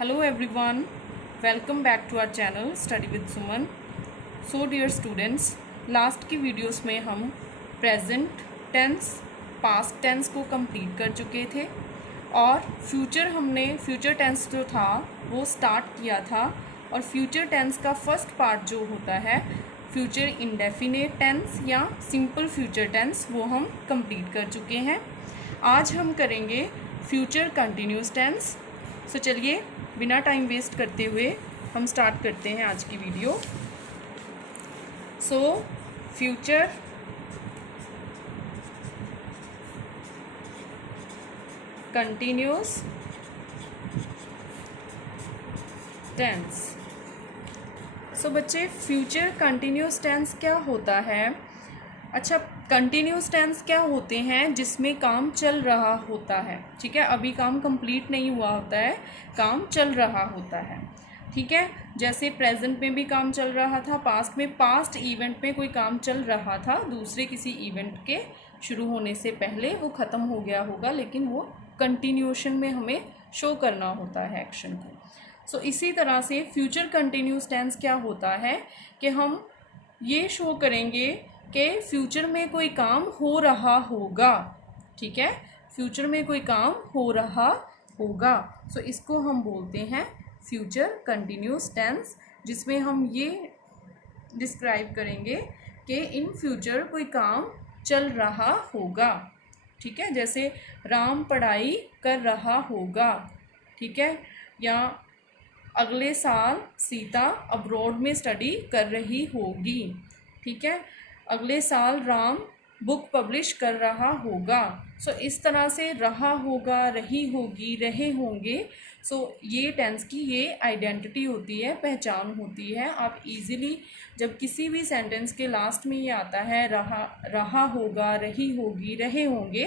Hello everyone, welcome back to our channel Study with Suman. So dear students, last की videos में हम present tense, past tense को complete कर चुके थे और फ्यूचर टेंस जो था वो स्टार्ट किया था। और फ्यूचर टेंस का फर्स्ट पार्ट जो होता है फ्यूचर इंडेफिनेट टेंस या सिंपल फ्यूचर टेंस, वो हम कंप्लीट कर चुके हैं। आज हम करेंगे फ्यूचर कंटिन्यूस टेंस। सो चलिए बिना टाइम वेस्ट करते हुए हम स्टार्ट करते हैं आज की video. So future continuous tense. So बच्चे, फ्यूचर कंटिन्यूस टेंस क्या होता है? अच्छा, कंटिन्यूस टेंस क्या होते हैं? जिसमें काम चल रहा होता है। ठीक है, अभी काम कंप्लीट नहीं हुआ होता है, काम चल रहा होता है। ठीक है, जैसे प्रेजेंट में भी काम चल रहा था, पास्ट में, पास्ट इवेंट में कोई काम चल रहा था, दूसरे किसी इवेंट के शुरू होने से पहले वो ख़त्म हो गया होगा, लेकिन वो कंटिन्यूशन में हमें शो करना होता है एक्शन को। सो इसी तरह से फ्यूचर कंटिन्यूस टेंस क्या होता है कि हम ये शो करेंगे कि फ्यूचर में कोई काम हो रहा होगा। ठीक है, फ्यूचर में कोई काम हो रहा होगा। सो इसको हम बोलते हैं फ्यूचर कंटिन्यूस टेंस, जिसमें हम ये डिस्क्राइब करेंगे कि इन फ्यूचर कोई काम चल रहा होगा। ठीक है, जैसे राम पढ़ाई कर रहा होगा। ठीक है, या अगले साल सीता अब्रॉड में स्टडी कर रही होगी। ठीक है, अगले साल राम बुक पब्लिश कर रहा होगा। सो इस तरह से रहा होगा, रही होगी, रहे होंगे। सो ये टेंस की ये आइडेंटिटी होती है, पहचान होती है। आप इजीली जब किसी भी सेंटेंस के लास्ट में ये आता है रहा होगा, रही होगी, रहे होंगे,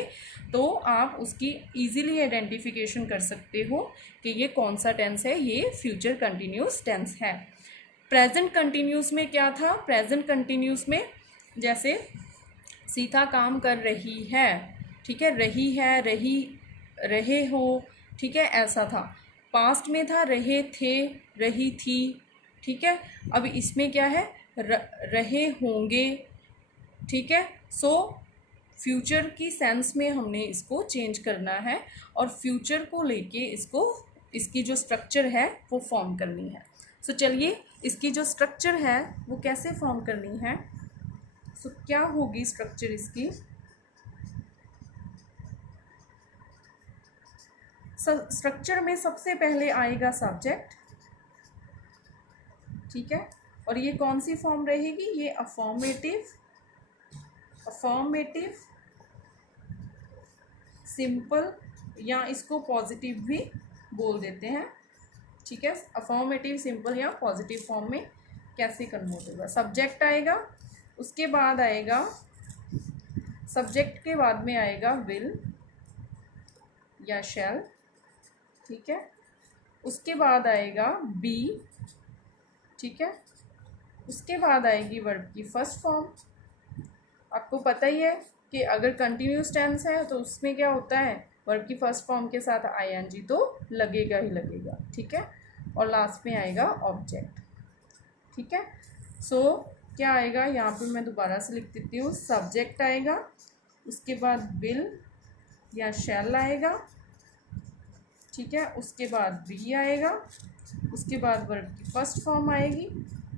तो आप उसकी इजीली आइडेंटिफिकेशन कर सकते हो कि ये कौन सा टेंस है, ये फ्यूचर कंटिन्यूस टेंस है। प्रेजेंट कंटिन्यूस में क्या था? प्रेजेंट कंटिन्यूस में जैसे सीता काम कर रही है, ठीक है, रही है, रहे हो, ठीक है, ऐसा था। पास्ट में था रहे थे, रही थी। ठीक है, अब इसमें क्या है? रहे होंगे। ठीक है, सो फ्यूचर की सेंस में हमने इसको चेंज करना है और फ्यूचर को लेके इसकी जो स्ट्रक्चर है वो फॉर्म करनी है। सो चलिए, इसकी जो स्ट्रक्चर है वो कैसे फॉर्म करनी है। सो क्या होगी स्ट्रक्चर इसकी? स्ट्रक्चर में सबसे पहले आएगा सब्जेक्ट। ठीक है, और ये कौन सी फॉर्म रहेगी? ये अफर्मेटिव सिंपल, या इसको पॉजिटिव भी बोल देते हैं। ठीक है, अफर्मेटिव, सिंपल या पॉजिटिव फॉर्म में कैसे कन्वर्ट होगा? सब्जेक्ट आएगा, उसके बाद आएगा, सब्जेक्ट के बाद में आएगा विल या शैल। ठीक है, उसके बाद आएगा बी। ठीक है, उसके बाद आएगी वर्ब की फर्स्ट फॉर्म। आपको पता ही है कि अगर कंटिन्यूस टेंस है तो उसमें क्या होता है? वर्ब की फर्स्ट फॉर्म के साथ आईएनजी तो लगेगा ही लगेगा। ठीक है, और लास्ट में आएगा ऑब्जेक्ट। ठीक है, सो क्या आएगा यहाँ पे? मैं दोबारा से लिख देती हूँ। सब्जेक्ट आएगा, उसके बाद विल या शैल आएगा। ठीक है, उसके बाद बी आएगा, उसके बाद वर्ब की फर्स्ट फॉर्म आएगी,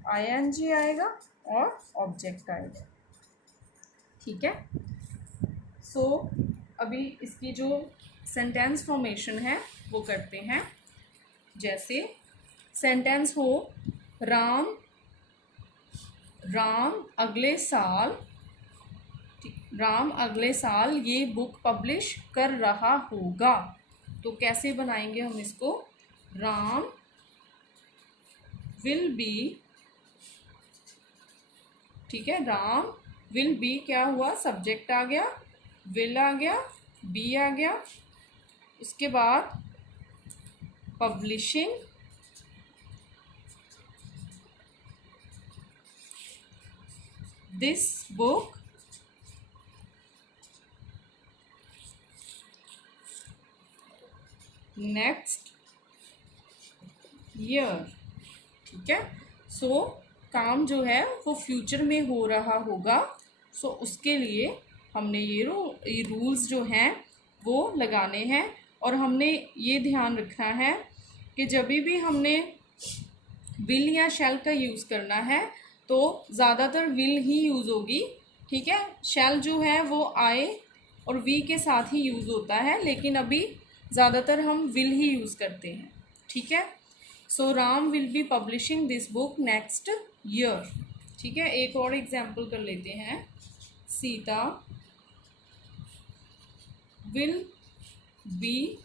आईएनजी आएगा और ऑब्जेक्ट आएगा। ठीक है, सो अभी इसकी जो सेंटेंस फॉर्मेशन है वो करते हैं। जैसे सेंटेंस हो, राम अगले साल ये बुक पब्लिश कर रहा होगा। तो कैसे बनाएंगे हम इसको? Ram will B. ठीक है, राम विल बी क्या हुआ? सब्जेक्ट आ गया, विल आ गया, बी आ गया, उसके बाद publishing this book, next year. ठीक है, सो काम जो है वो फ्यूचर में हो रहा होगा। सो उसके लिए हमने ये रूल्स जो हैं वो लगाने हैं, और हमने ये ध्यान रखना है कि जब भी हमने विल या शैल का यूज़ करना है तो ज़्यादातर विल ही यूज़ होगी। ठीक है, शैल जो है वो आई और वी के साथ ही यूज़ होता है, लेकिन अभी ज़्यादातर हम विल ही यूज़ करते हैं। ठीक है, so Ram will be publishing this book next year. ठीक है, एक और एग्जाम्पल कर लेते हैं। Sita will be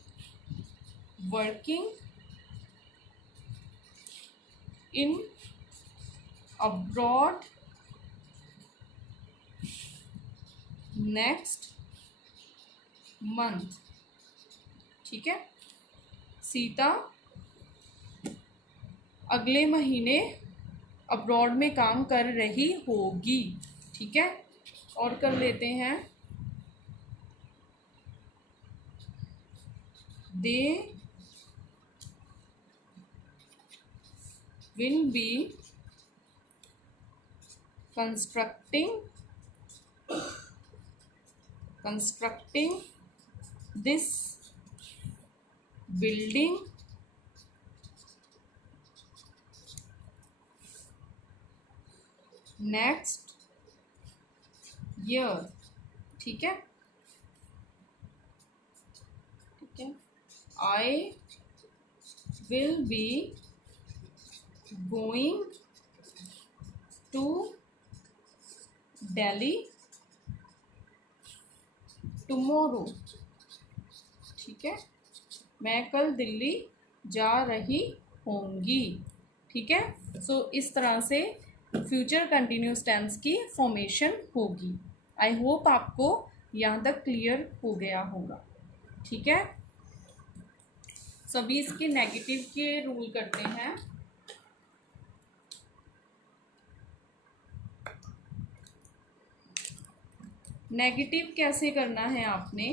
working in abroad next month. ठीक है, सीता अगले महीने अब्रॉड में काम कर रही होगी। ठीक है, और कर लेते हैं। They will be constructing this building next year. ठीक है, ठीक है, I will be going to Delhi tomorrow. ठीक है, मैं कल दिल्ली जा रही होंगी। ठीक है, सो इस तरह से फ्यूचर कंटिन्यूस टेंस की फॉर्मेशन होगी। आई होप आपको यहाँ तक क्लियर हो गया होगा। ठीक है, सभी इसके नेगेटिव के रूल करते हैं। नेगेटिव कैसे करना है आपने?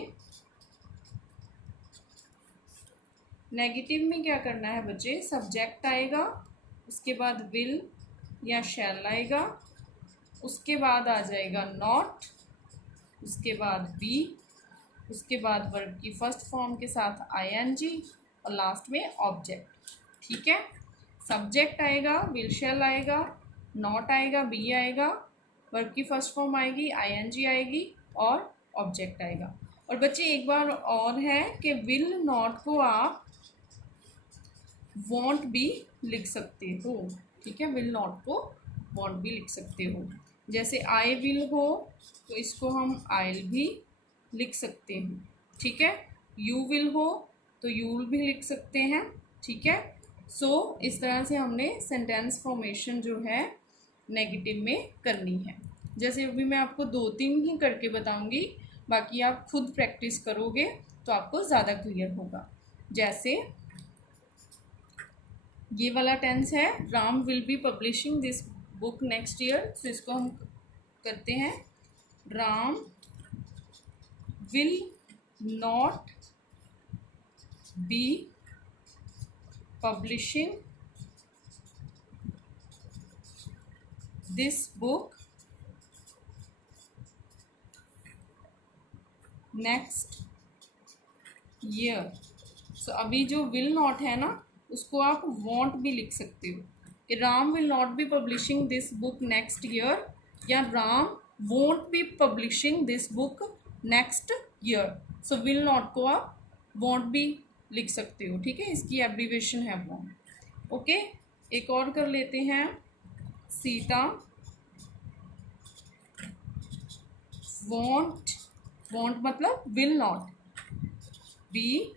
नेगेटिव में क्या करना है बच्चे? सब्जेक्ट आएगा, उसके बाद विल या शैल आएगा, उसके बाद आ जाएगा नॉट, उसके बाद बी, उसके बाद वर्ब की फर्स्ट फॉर्म के साथ आईएनजी और लास्ट में ऑब्जेक्ट। ठीक है, सब्जेक्ट आएगा, विल शैल आएगा, नॉट आएगा, बी आएगा, वर्ब की फर्स्ट फॉर्म आएगी, आईएनजी आएगी और ऑब्जेक्ट आएगा। और बच्चे एक बार और है कि विल नॉट को आप वॉन्ट भी लिख सकते हो। ठीक है, विल नॉट को वॉन्ट भी लिख सकते हो। जैसे आई विल हो तो इसको हम आइल भी लिख सकते हैं। ठीक है, यू विल हो तो यूल भी लिख सकते हैं। ठीक है, सो इस तरह से हमने सेंटेंस फॉर्मेशन जो है नेगेटिव में करनी है। जैसे अभी मैं आपको 2-3 ही करके बताऊंगी, बाकी आप खुद प्रैक्टिस करोगे तो आपको ज़्यादा क्लियर होगा। जैसे ये वाला टेंस है, Ram will be publishing this book next year. तो इसको हम करते हैं, Ram will not be publishing this book next year. So अभी जो विल नॉट है ना, उसको आप वॉन्ट भी लिख सकते हो कि Ram will not be publishing this book next year, या Ram won't be publishing this book next year. So will not को आप वॉन्ट भी लिख सकते हो। ठीक है, इसकी एब्रीवेशन है वॉन्ट। ओके, एक और कर लेते हैं। सीता वॉन्ट, वॉन्ट मतलब will not B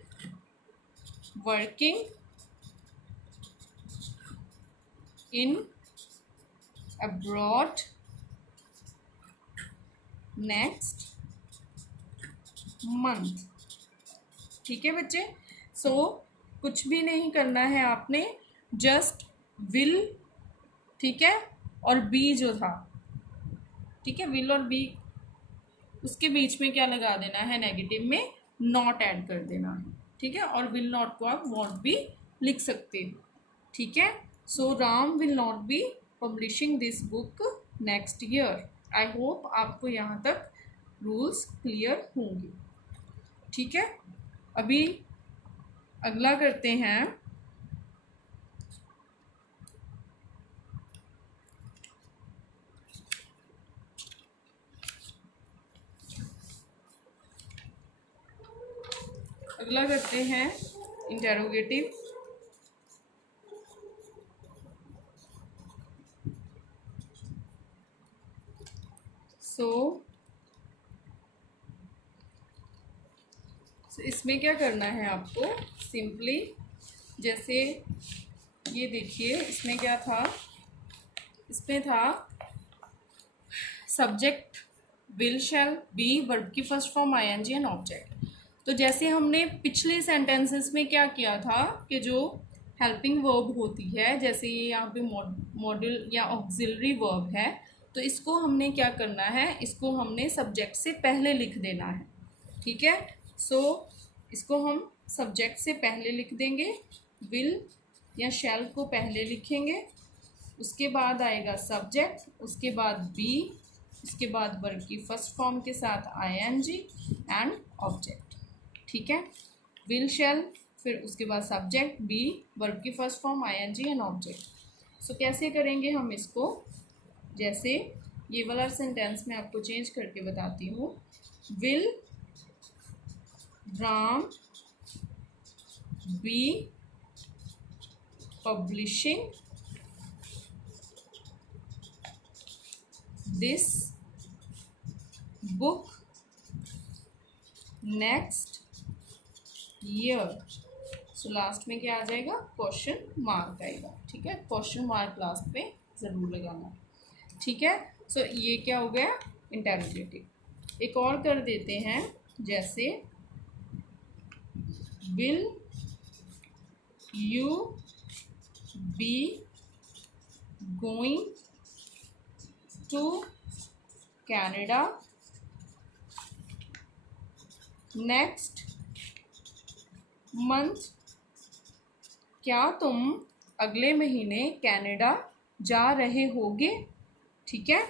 working in abroad next month. ठीक है बच्चे, सो कुछ भी नहीं करना है आपने, जस्ट विल, ठीक है, और बी जो था, ठीक है, विल और बी, उसके बीच में क्या लगा देना है? नेगेटिव में नॉट ऐड कर देना है। ठीक है, और विल नॉट को आप वॉन्ट भी लिख सकते हो। ठीक है। So Ram will not be publishing this book next year. I hope आपको यहाँ तक रूल्स क्लियर होंगे। ठीक है, अभी अगला करते हैं। अगला करते हैं इंटेरोगेटिव। सो इसमें क्या करना है आपको, सिंपली जैसे ये देखिए, इसमें क्या था, इसमें था subject will shall be, verb की first form ING and object. तो जैसे हमने पिछले सेंटेंसेस में क्या किया था कि जो हेल्पिंग वर्ब होती है, जैसे ये यहाँ पे मॉडल या ऑक्सिलरी वर्ब है, तो इसको हमने क्या करना है, इसको हमने सब्जेक्ट से पहले लिख देना है। ठीक है, सो इसको हम सब्जेक्ट से पहले लिख देंगे, विल या शैल को पहले लिखेंगे, उसके बाद आएगा सब्जेक्ट, उसके बाद बी, उसके बाद वर्ब की फर्स्ट फॉर्म के साथ आईएनजी एंड ऑब्जेक्ट। ठीक है, विल शैल, फिर उसके बाद सब्जेक्ट बी, वर्ब की first form ING and object. So कैसे करेंगे हम इसको, जैसे ये वाला सेंटेंस मैं आपको चेंज करके बताती हूँ। Will Ram be publishing this book next year. So last में क्या आ जाएगा, क्वेश्चन मार्क आएगा। ठीक है, क्वेश्चन मार्क लास्ट में ज़रूर लगाना। ठीक है, सो ये क्या हो गया, इंटेरोगेटिव। एक और कर देते हैं, जैसे will you be going to Canada next month. क्या तुम अगले महीने कनाडा जा रहे होगे। ठीक है,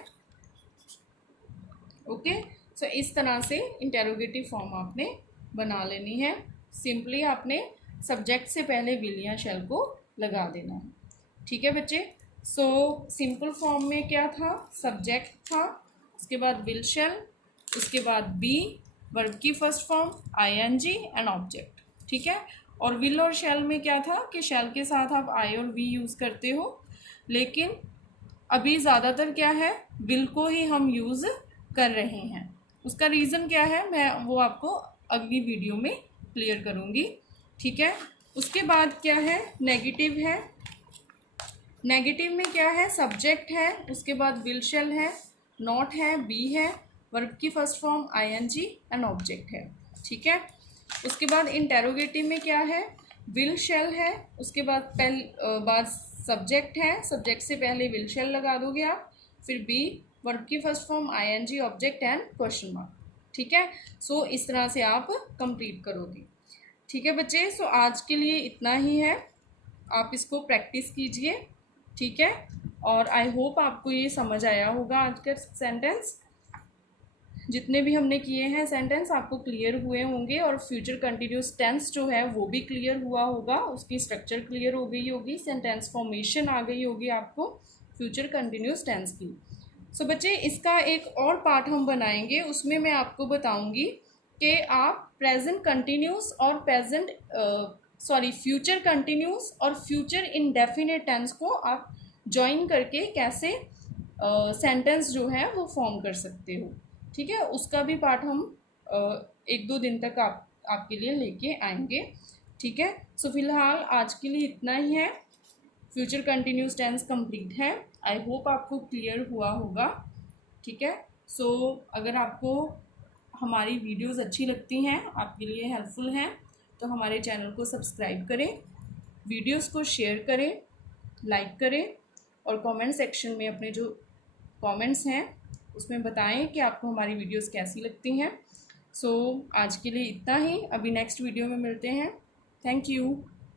ओके। सो इस तरह से इंटेरोगेटिव फॉर्म आपने बना लेनी है। सिंपली आपने सब्जेक्ट से पहले विल या शैल को लगा देना है। ठीक है बच्चे, सो सिंपल फॉर्म में क्या था, सब्जेक्ट था, उसके बाद विल शैल, उसके बाद बी, वर्ब की first form ING and object. ठीक है, और विल और शैल में क्या था कि शैल के साथ आप आई और वी यूज़ करते हो, लेकिन अभी ज़्यादातर क्या है, विल को ही हम यूज़ कर रहे हैं। उसका रीज़न क्या है, मैं वो आपको अगली वीडियो में क्लियर करूँगी। ठीक है, उसके बाद क्या है, नेगेटिव है। नेगेटिव में क्या है, सब्जेक्ट है, उसके बाद विल शैल है, नॉट है, बी है, वर्ब की first form ING and object है। ठीक है, उसके बाद इंटेरोगेटिव में क्या है, विल शैल है, उसके बाद बाद सब्जेक्ट है, सब्जेक्ट से पहले विल शैल लगा दोगे आप, फिर बी, वर्ब की first form ING, object and question mark. ठीक है, सो इस तरह से आप कंप्लीट करोगे। ठीक है बच्चे, सो आज के लिए इतना ही है, आप इसको प्रैक्टिस कीजिए। ठीक है, और आई होप आपको ये समझ आया होगा। आज का सेंटेंस जितने भी हमने किए हैं सेंटेंस आपको क्लियर हुए होंगे, और फ्यूचर कंटिन्यूस टेंस जो है वो भी क्लियर हुआ होगा, उसकी स्ट्रक्चर क्लियर हो गई होगी, सेंटेंस फॉर्मेशन आ गई होगी आपको फ्यूचर कंटिन्यूस टेंस की। सो बच्चे, इसका एक और पार्ट हम बनाएंगे, उसमें मैं आपको बताऊंगी कि आप प्रेजेंट कंटिन्यूस और फ्यूचर कंटिन्यूस और फ्यूचर इंडेफिनिट टेंस को आप ज्वाइन करके कैसे सेंटेंस जो है वो फॉर्म कर सकते हो। ठीक है, उसका भी पार्ट हम 1-2 दिन तक आपके लिए लेके आएंगे। ठीक है, सो फिलहाल आज के लिए इतना ही है। फ्यूचर कंटिन्यूस टेंस कंप्लीट है, आई होप आपको क्लियर हुआ होगा। ठीक है, सो अगर आपको हमारी वीडियोस अच्छी लगती हैं, आपके लिए हेल्पफुल हैं, तो हमारे चैनल को सब्सक्राइब करें, वीडियोस को शेयर करें, लाइक करें, और कमेंट सेक्शन में अपने जो कमेंट्स हैं उसमें बताएं कि आपको हमारी वीडियोस कैसी लगती हैं। सो आज के लिए इतना ही, अभी नेक्स्ट वीडियो में मिलते हैं। Thank you.